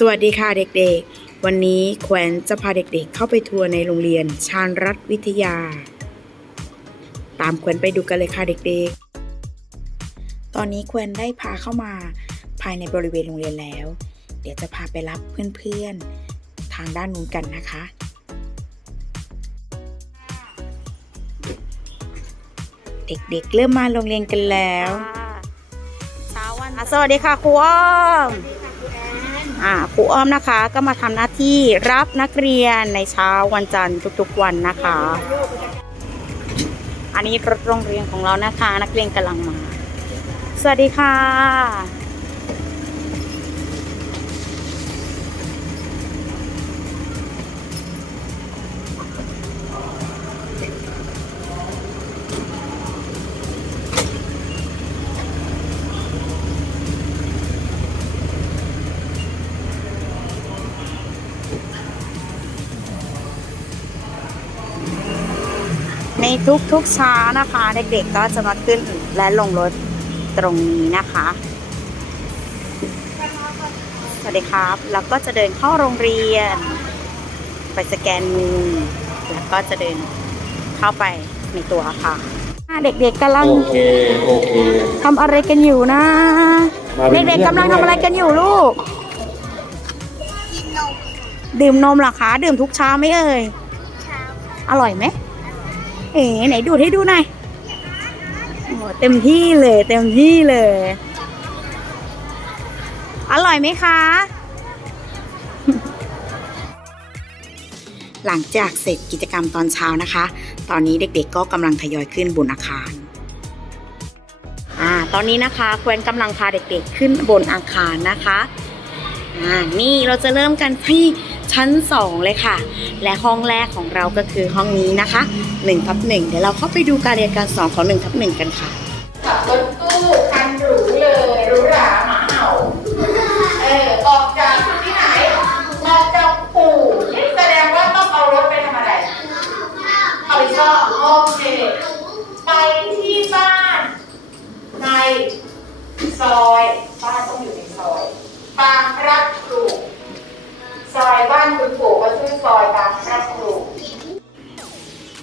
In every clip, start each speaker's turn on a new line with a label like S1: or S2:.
S1: สวัสดีค่ะเด็กๆ วันนี้แขวนจะพาเด็กๆ เข้าไปทัวร์ในโรงเรียนชาญรัฐวิทยา ตามแขวนไปดูกันเลยค่ะเด็กๆ ตอนนี้แขวนได้พาเข้ามาภายในบริเวณโรงเรียนแล้ว เดี๋ยวจะพาไปรับเพื่อนๆ ทางด้านนู้นกันนะคะ เด็กๆ เริ่มมาโรงเรียนกันแล้ว
S2: เช้าวัน
S1: อะสวัสดีค่ะครูอ้อมอ่า ครูอ้อมนะคะก็มาทำหน้าที่รับนักเรียนในเช้าวันจันทร์ทุกๆวันนะคะ อันนี้รถโรงเรียนของเรานะคะ นักเรียนกำลังมา สวัสดีค่ะ ทุกๆเช้านะคะ เด็กๆก็จะมาขึ้นและลงรถตรงนี้นะคะ สวัสดีครับ แล้วก็จะเดินเข้าโรงเรียน ไปสแกนมือแล้วก็จะเดินเข้าไปในตัวค่ะอ่าเด็กๆกำลัง
S3: โอเคโอเค
S1: ทำอะไรกันอยู่นะ
S3: มาเป็น
S1: เด็กๆกำลัง
S3: เพื่
S1: ทำ
S3: อนด้วย
S1: อะไรกันอยู่ลูก ดื่มนมเหรอคะ ดื่มทุกเช้าไหมเอ่ยอร่อยไหม เอ๋ไหนดูดให้ดูหน่อยโอ้เต็มที่เลยเต็มที่เลย อร่อยไหมคะ หลังจากเสร็จกิจกรรมตอนเช้านะคะ ตอนนี้เด็กๆก็กำลังทยอยขึ้นบนอาคารอ่าตอนนี้นะคะแควนกำลังพาเด็กๆขึ้นบนอาคารนะคะอ่านี่เราจะเริ่มกันที่ ชั้น 2 เลยค่ะ และห้องแรกของเราก็คือห้องนี้นะคะ1ทับ1เดี๋ยวเราเข้าไปดูการเรียนการสอนของ1ทับ1กันค่ะ
S4: ขับรถตู้คันหรูเลยหรูหราหมาเห่าเออออกจากที่ไหนออกจากปู่นี่แสดงว่าต้องเอารถไปทำอะไรเอาไปซ่อมโอเคไปที่บ้านในซอยบ้านต้องอยู่ในซอยบางรักปลูกซอยบ้านคุณปู่ก็ชื่อซอยบางรักปลู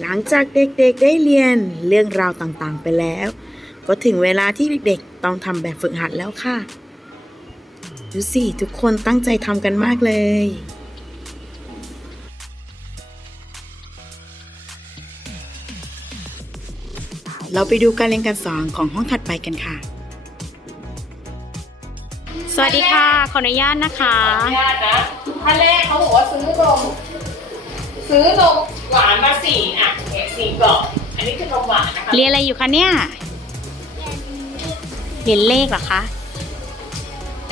S1: หลังจากเด็กๆได้เรียนเรื่องราวต่างๆไปแล้ว ก็ถึงเวลาที่เด็กๆต้องทำแบบฝึกหัดแล้วค่ะดูสิทุกคนตั้งใจทำกันมากเลยเราไปดูการเรียนการสอนของห้องถัดไปกันค่ะ สวัสดีค่ะ ขออนุญาตนะคะ
S4: ขออนุญาตนะท่านแรกเขาบอกว่าซื้อนม ซื้อนมหวานมาสี่อะเนี่ยสี่กล่อง อันนี้คือนมหวานนะคะ
S1: เรียนอะไรอยู่คะเนี่ย เรียนเลขเหรอคะ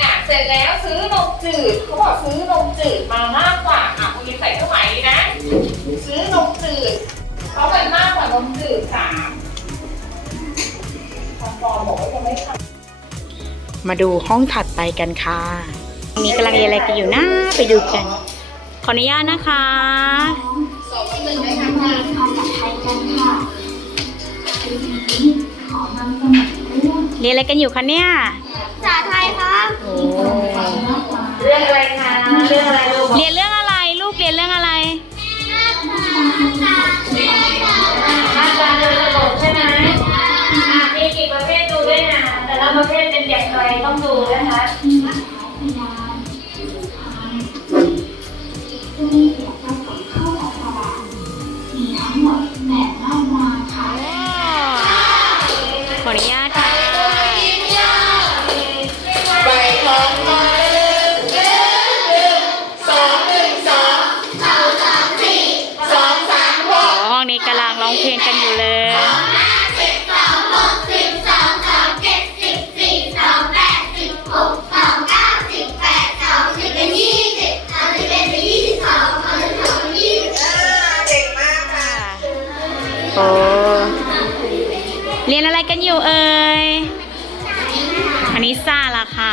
S4: อะเสร็จแล้วซื้อนมจืดเขาบอกซื้อนมจืดมามากกว่าอะคุณใส่เครื่องหมายดีนะ ซื้อนมจืดเขาเป็นมากกว่านมจืดสามทางปอบอกว่ายังไม่ทำ
S1: มาดูห้องถัดไปกันค่ะอันนี้กำลังเรียนอะไรกันอยู่นะไปดูกัน ขออนุญาตนะคะ
S4: สอบที่หนึ่งไม่ทำงาน
S1: เรียนอะไรกันอยู่คะเนี่ย
S2: ภาษาไทยครับ
S1: โอ้
S4: เรื่องอะไรคะเรื่องอะไรลูก
S1: เรียนเรื่องอะไรลูกเรียนเรื่องอะไร
S4: ประเภทเป็นอย่างไรต้องดูนะคะ
S1: นิ
S4: ส
S1: ซ่าละค่ะ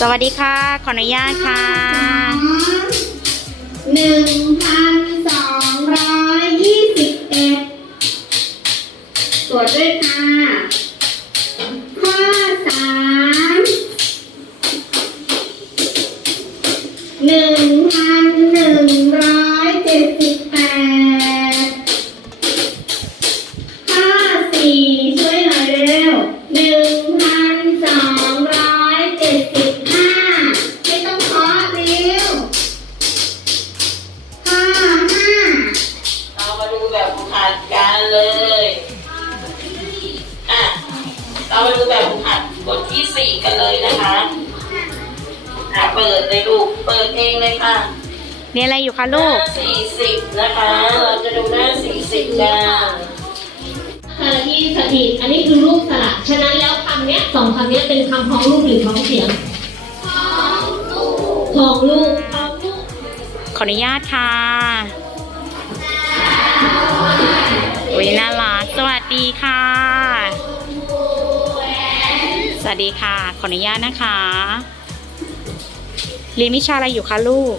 S1: สวัสดีค่ะ ขออนุญาตค่ะ
S5: หนึ่งพันสองร้อยยี่สิบเอ็ดตรวจด้วยค่ะข้อสาม
S6: เลยลูกเปิดเองเลยค่ะ
S1: เรียนอะไรอยู่คะ
S6: ห
S1: ลู
S6: น้ากสี่สิบนะคะ เราจะดูหน้าสี่สิบกัน
S7: สระที่สถิต อันนี้คือรูปสระฉะนั้นแล้วคำเนี้ยสองคำเนี้ยเป็นคำพ้องรูปหรือพ้องเสียงพ้องรูปพ้องรูป
S1: ขออนุญาตค่ะอุ้ยน่ารักสวัสดีค่ะ สวัสดีค่ะ ขออนุญาตนะคะ เรียนวิชาอะไรอยู่คะลูก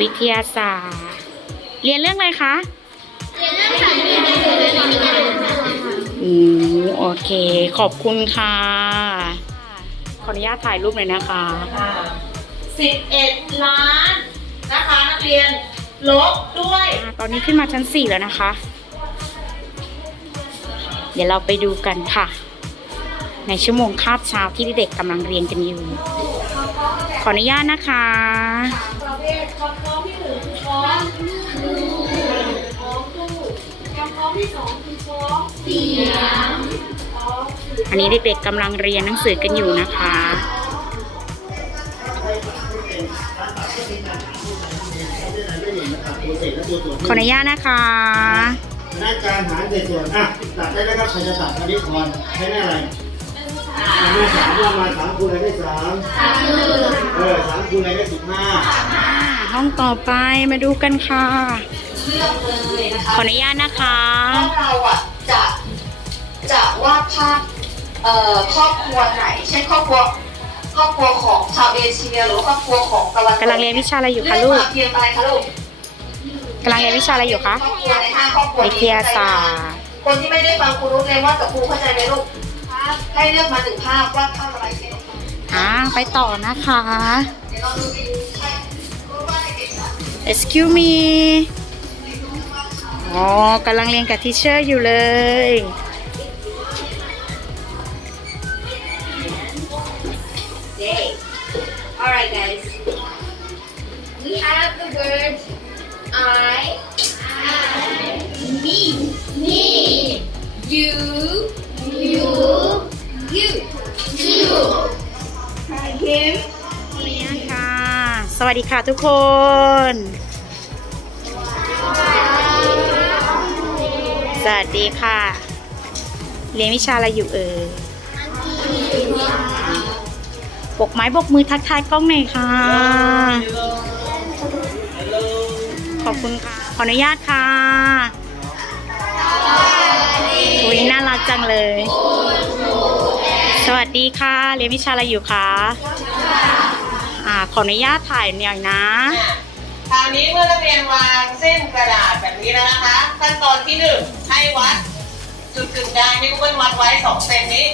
S1: วิทยาศาสตร์ เรียนเรื่องอะไรคะอืมโอเค ขอบคุณค่ะ ขออนุญาตถ่ายรูปหน่อยนะคะ
S6: สิบเอ็ดล้านนะคะนักเรียน ลบด้วย
S1: อ่าตอนนี้ขึ้นมาชั้น 4 แล้วนะคะ เดี๋ยวเราไปดูกันค่ะ ในชั่วโมงคาบเช้าที่เด็กๆกำลังเรียนกันอยู่ข ขออนุญาตนะคะประเภทคล้องคล้องที่หนึ่
S7: งคือค
S4: ล้อง
S7: คล้อง
S4: ตู้คล้องคล้อง
S7: ที่สองคือคล้องเสียง
S1: อันนี้เด็กๆกำลังเรียนหนังสือกันอยู่นะคะขออนุญาตนะคะ
S8: หน้าการหารเศษส่วนอะตัดได้แล้วครับใครจะตัดอันนี้ก่อนใช้หน้อะไร แม่สามเรามาสามคูณอะไรได้สามสามเออสามคูณอะไรได้สิบห้า
S1: ห้องต่อไปมาดูกันค่ะ เลือกเ
S2: ลยนะค
S9: ะ
S1: ขออนุญาตนะคะ
S6: เราอะจะจะวาดภาพเอ่อครอบครัวไหน เช่นครอบครัวครอบครัวของชาวเอเชียหรือว่าครอบครัวของตะวันต
S1: กำลังเรียนวิชาอะไรอยู่คะลูก
S6: เรียมาเพียงอะไรคะลูก
S1: กำลังเรียนวิชาอะไรอยู่คะ
S6: ครอบครัวในห้าครอบครัว
S1: วิ
S6: นี้
S1: ทยาศาสตร์
S6: คนที่ไม่ได้ฟังครูรู้เลยว่ากับครูเข้าใจไหมลูก ให้เลือกมาหนึ่งภาพวาดภาพอะไรเช่น
S1: อ่าไปต่อนะคะ
S6: เดี๋ยวเราดูสิใช่รู้ว่าเด็กๆอะ
S1: excuse me อ๋อกำลังเรียนกับทีเชอร์อยู่เลย
S5: Day. Alright, guys. We have the word I, me, me, you, you,
S1: สวัสดีค่ะทุกคนสวัสดีค่ะ เรียนวิชาอะไรอยู่เอ่ยบกไม้บกมือทักทายกล้องหน่อยค่ะ ขอบคุณค่ะ ขออนุญาตค่ะอุ้ยน่ารักจังเลย สวัสดีค่ะ เรียนวิชาอะไรอยู่คะอ่าขออนุญาต ถ่ายหน่อยนะ
S6: คราวนี้เมื่อนักเรียนวางเส้นกระดาษแบบนี้แล้วนะคะ ขั้นตอนที่หนึ่งให้วัดจุดกึ่งกลางที่กูเปิ้ลวัดไว้สองเซนนี้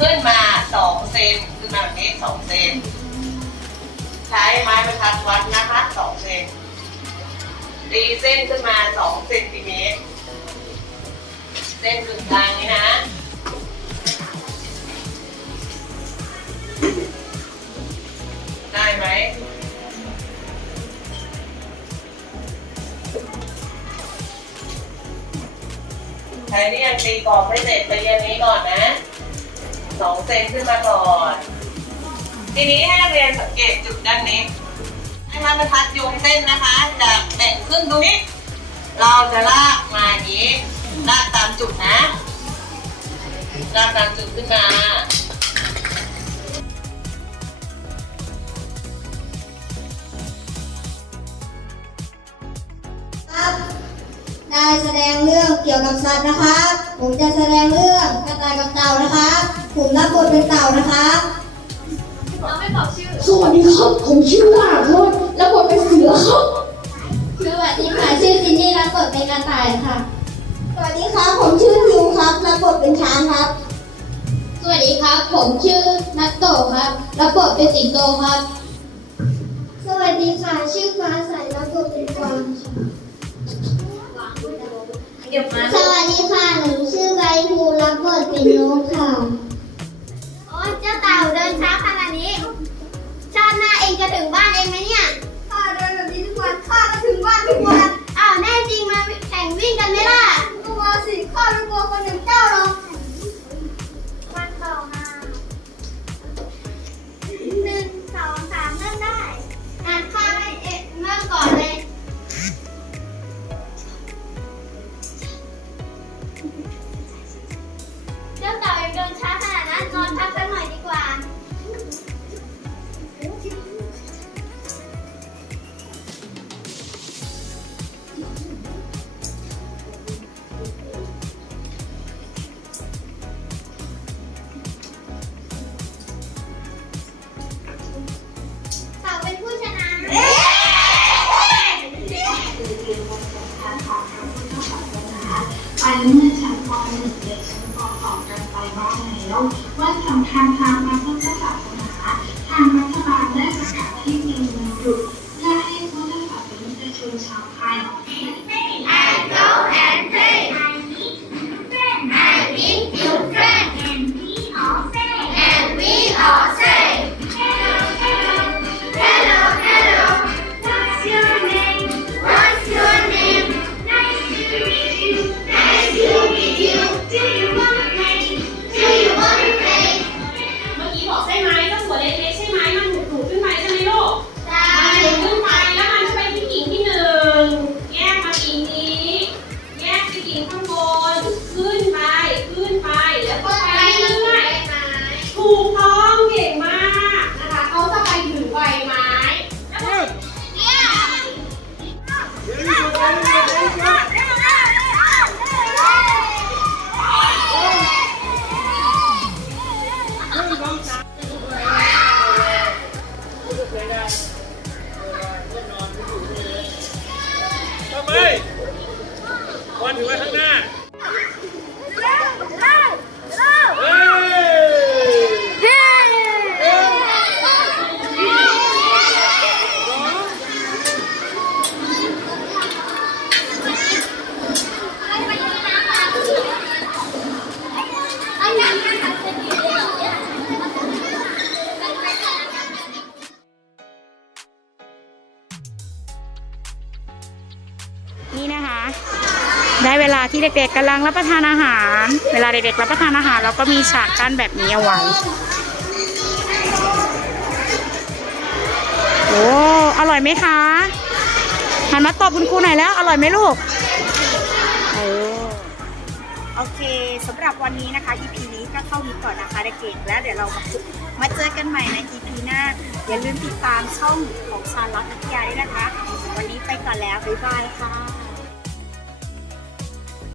S6: ขึ้นมาสองเซนขึ้นมาแบบนี้สองเซนใช้ไม้บรรทัดวัดนะคะสองเซนตีเส้นขึ้นมาสองเซนติเมตรเส้นกึ่งกลางนี้นะได้ไหม ที่ยังตีกรอบไม่เสร็จไปเรียนนี้ก่อนนะสองเซนขึ้นมาก่อน ทีนี้ให้นักเรียนสังเกตจุดด้านนี้ให้มันประทัดโยงเส้นนะคะ จะแบ่งครึ่งตรงนี้ เราจะลากมาอย่างนี้ลากตามจุดนะลากตามจุดขึ้นมา
S10: เรื่องเกี่ยวกับสัตว์นะครับผมจะแสดงเรื่องกระต่ายกับเต่านะครับผมรับบทเป็นเต่านะครับ
S2: สวัสดีครับผมชื่อว่าโรดแล้วบทเป็นเสือครับ
S5: สวัสดีค่ะชื่อจินนี่รับบทเป็นกระต่ายค่ะ สวัสดีครับผมชื่อทิวครับรับบทเป็นช้างครับ สวัสดีครับ ผมชื่อนัตโตะครับรับบทเป็นสิงโตครับ สวัสดีค่ะชื่อฟ้าใสรับบทเป็นกวางค่ะ สวัสดีค่ะ หนูชื่อใบภูรับบทเป็นนกค่ะ โอ้ยเจ้าเต่าเดินช้าขนาดนี้ ชาติหน้าเองจะถึงบ้านเองไหมเนี่ย ข้าเดินแบบนี้ทุกวัน ข้าก็ถึงบ้าน สำ
S11: คัญทางพระพุทธศาสนาทางรัฐบาลได้ประกาศให้มีวันหยุดเพื่อให้พุทธศาสนิกชนชาวไทย
S1: เด็กๆกำลังรับประทานอาหาร เวลาเด็กๆรับประทานอาหารเราก็มีฉากกั้นแบบนี้เอาไว้โอ้อร่อยไหมคะหันมาตอบคุณครูหน่อยแล้ว อร่อยไหมลูกโอ้โอเคสำหรับวันนี้นะคะ EP นี้ก็เท่านี้ก่อนนะคะเด็กๆแล้วเดี๋ยวเรามามาเจอกันใหม่ใน EP หน้า อย่าลืมติดตามช่องของชาลัดวิทยาด้วยนะคะ วันนี้ไปก่อนแล้ว บ๊ายบายค่ะ